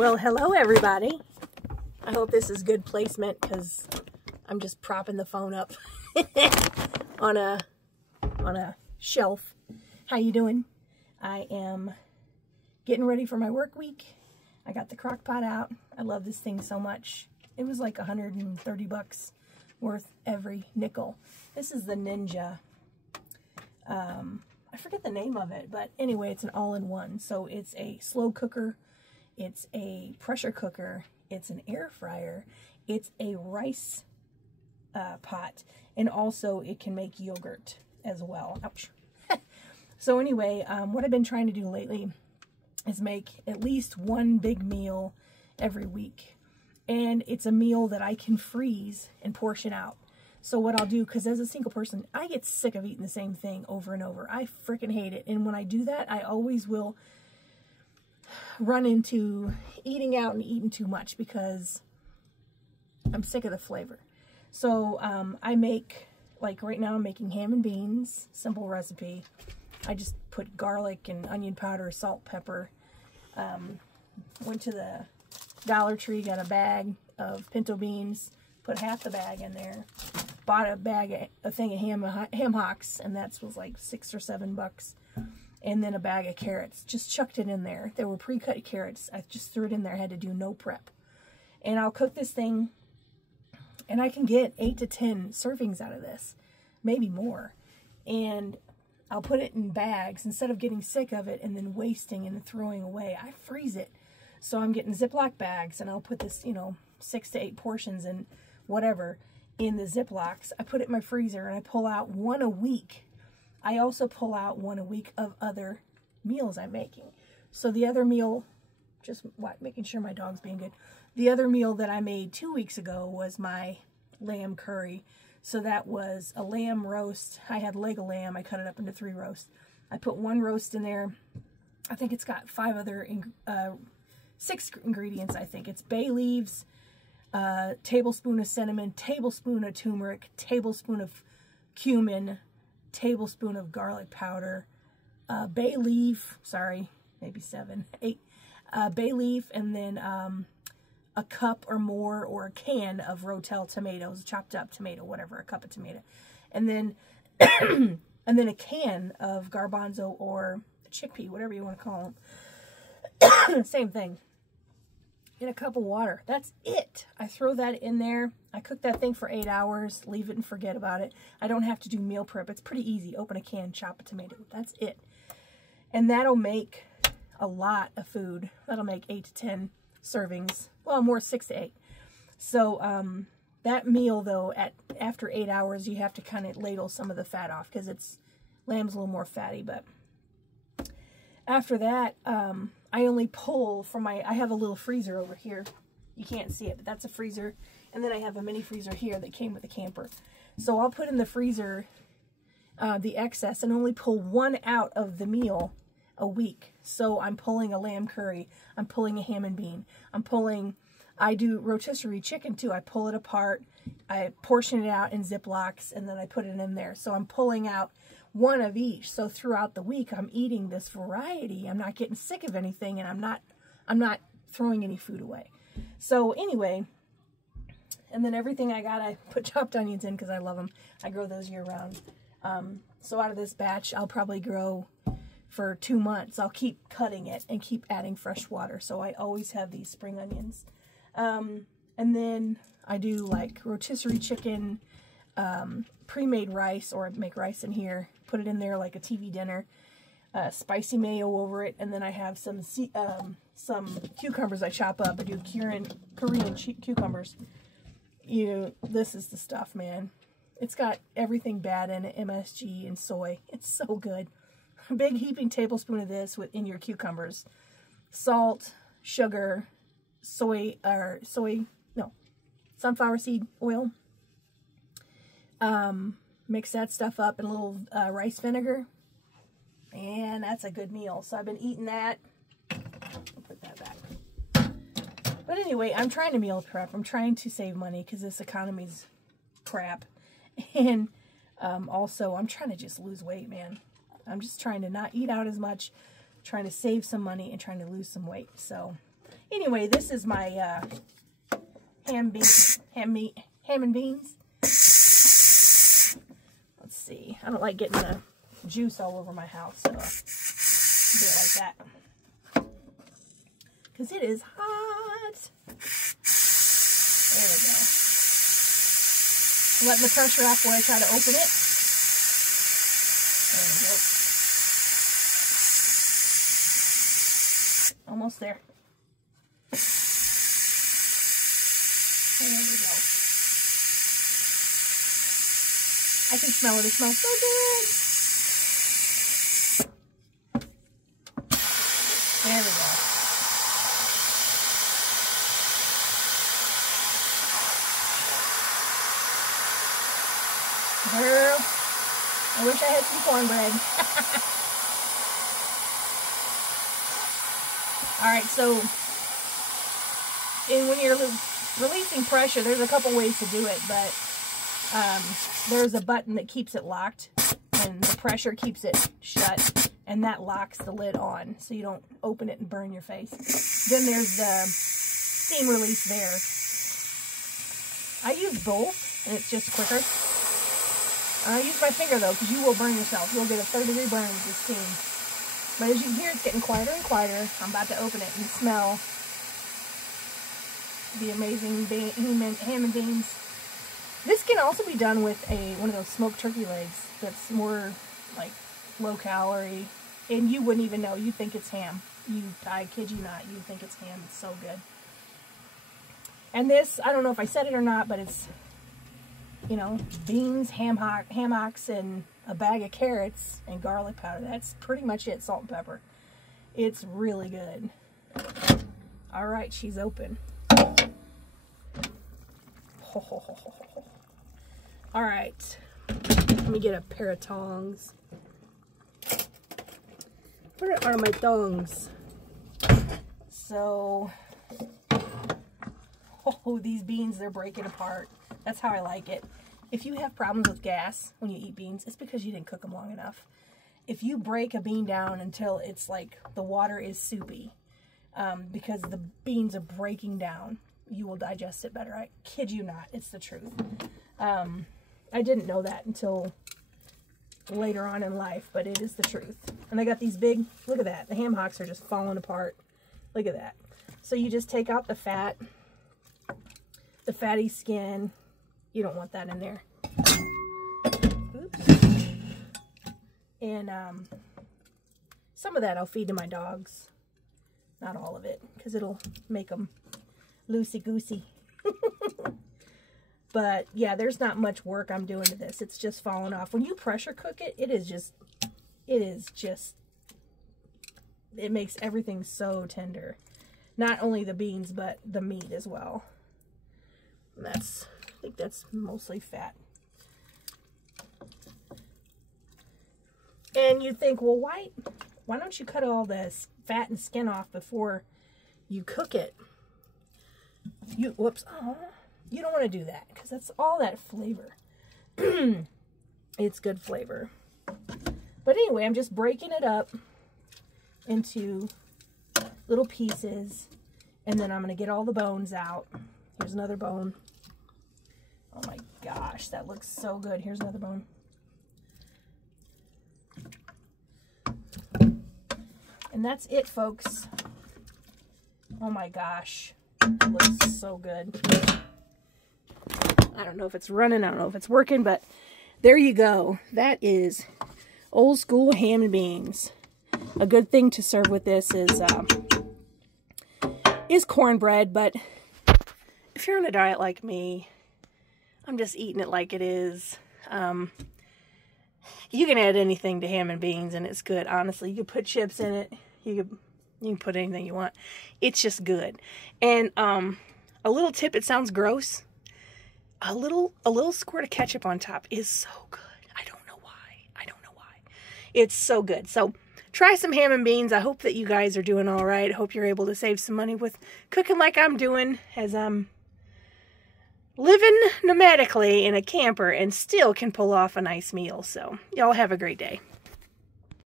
Well, hello everybody. I hope this is good placement because I'm just propping the phone up on a shelf. How you doing? I am getting ready for my work week. I got the crock pot out. I love this thing so much. It was like 130 bucks worth every nickel. This is the Ninja. I forget the name of it, but anyway, it's an all-in-one. So it's a slow cooker, it's a pressure cooker, it's an air fryer, it's a rice pot, and also it can make yogurt as well. Ouch. So anyway, what I've been trying to do lately is make at least one big meal every week. And it's a meal that I can freeze and portion out. So what I'll do, because as a single person, I get sick of eating the same thing over and over. I freaking hate it. And when I do that, I always will run into eating out and eating too much because I'm sick of the flavor. So I make, like right now I'm making ham and beans, simple recipe. I just put garlic and onion powder, salt, pepper. Went to the Dollar Tree, got a bag of pinto beans, put half the bag in there. Bought a thing of ham hocks, and that was like $6 or $7. And then a bag of carrots. Just chucked it in there. They were pre-cut carrots. I just threw it in there. I had to do no prep. And I'll cook this thing, and I can get 8 to 10 servings out of this, maybe more. And I'll put it in bags instead of getting sick of it and then wasting and throwing away. I freeze it. So I'm getting Ziploc bags, and I'll put this, 6 to 8 portions and whatever in the Ziplocs. I put it in my freezer, and I pull out one a week. I also pull out one a week of other meals I'm making. So the other meal, just making sure my dog's being good. The other meal that I made 2 weeks ago was my lamb curry. So that was a lamb roast. I had leg of lamb. I cut it up into 3 roasts. I put 1 roast in there. I think it's got 6 ingredients, I think. It's bay leaves, tablespoon of cinnamon, tablespoon of turmeric, tablespoon of cumin, tablespoon of garlic powder, bay leaf, sorry, maybe 7, 8, bay leaf, and then a cup or more, or a can of Rotel tomatoes, chopped up tomato, whatever, a cup of tomato, and then and then a can of garbanzo or chickpea, whatever you want to call them. Same thing. In a cup of water. That's it. I throw that in there. I cook that thing for 8 hours, leave it and forget about it. I don't have to do meal prep. It's pretty easy. Open a can, chop a tomato. That's it. And that'll make a lot of food. That'll make 8 to 10 servings. Well, more, 6 to 8. So that meal, though, after 8 hours, you have to kind of ladle some of the fat off because lamb's a little more fatty. But after that, I only pull from I have a little freezer over here. You can't see it, but that's a freezer. And then I have a mini freezer here that came with the camper. So I'll put in the freezer the excess and only pull 1 out of the meal a week. So I'm pulling a lamb curry. I'm pulling a ham and bean. I do rotisserie chicken too. I pull it apart. I portion it out in Ziplocs, and then I put it in there. So I'm pulling out 1 of each. So throughout the week, I'm eating this variety. I'm not getting sick of anything, and I'm not throwing any food away. So anyway, and then everything I got, I put chopped onions in because I love them. I grow those year round. So out of this batch, I'll probably grow for 2 months. I'll keep cutting it and keep adding fresh water. So I always have these spring onions. And then I do like rotisserie chicken, pre-made rice, or I make rice in here, put it in there like a TV dinner, spicy mayo over it, and then I have some cucumbers I chop up. I do Korean cucumbers. This is the stuff, man. It's got everything bad in it, MSG and soy. It's so good. A big heaping tablespoon of this in your cucumbers. Salt, sugar, sunflower seed oil. Mix that stuff up in a little rice vinegar, and that's a good meal. So I've been eating that. I'll put that back. But anyway, I'm trying to meal prep. I'm trying to save money because this economy's crap. And also, I'm trying to just lose weight, man. I'm just trying to not eat out as much, trying to save some money, and trying to lose some weight. So Anyway, this is my ham and beans. Let's see. I don't like getting the juice all over my house, so I'll do it like that. Because it is hot. There we go. Letting the pressure off while I try to open it. There we go. Almost there. There we go. I can smell it. It smells so good. There we go. Girl, I wish I had some cornbread. Alright, so when you're releasing pressure, there's a couple ways to do it, but there's a button that keeps it locked, and the pressure keeps it shut, and that locks the lid on, so you don't open it and burn your face. Then there's the steam release there. I use both, and it's just quicker. I use my finger, though, because you will burn yourself. You'll get a third-degree burn with the steam. But as you can hear, it's getting quieter and quieter. I'm about to open it and smell the amazing ham and beans. This can also be done with one of those smoked turkey legs that's more, like, low-calorie. And you wouldn't even know. You think it's ham. I kid you not. You think it's ham. It's so good. And this, I don't know if I said it or not, but it's, you know, beans, ham hocks, and a bag of carrots and garlic powder. That's pretty much it. Salt and pepper. It's really good. All right, she's open. All right, let me get a pair of tongs. Where are my tongs? So, these beans, they're breaking apart. That's how I like it. If you have problems with gas when you eat beans, it's because you didn't cook them long enough. If you break a bean down until it's like the water is soupy, because the beans are breaking down, you will digest it better. I kid you not. It's the truth. I didn't know that until later on in life, but it is the truth. And I got these big, look at that. The ham hocks are just falling apart. Look at that. So you just take out the fat, the fatty skin. You don't want that in there. Oops. And some of that I'll feed to my dogs. Not all of it, because it'll make them loosey-goosey. But yeah, there's not much work I'm doing to this. It's just falling off. When you pressure cook it, it makes everything so tender. Not only the beans, but the meat as well. And I think that's mostly fat. And you think, well, why don't you cut all this fat and skin off before you cook it? Whoops. Oh, you don't want to do that because that's all that flavor. It's good flavor. But anyway, I'm just breaking it up into little pieces, and then I'm going to get all the bones out. Here's another bone. Oh my gosh, that looks so good. Here's another bone. And that's it, folks. Oh my gosh, it looks so good. I don't know if it's running, I don't know if it's working, but there you go. That is old school ham and beans. A good thing to serve with this is cornbread, but if you're on a diet like me, I'm just eating it like it is. You can add anything to ham and beans and it's good. Honestly, you can put chips in it. You can put anything you want. It's just good. And a little tip, it sounds gross. A little squirt of ketchup on top is so good. I don't know why. It's so good. So try some ham and beans. I hope that you guys are doing all right. I hope you're able to save some money with cooking like I'm doing, as I'm living nomadically in a camper and still can pull off a nice meal. So y'all have a great day.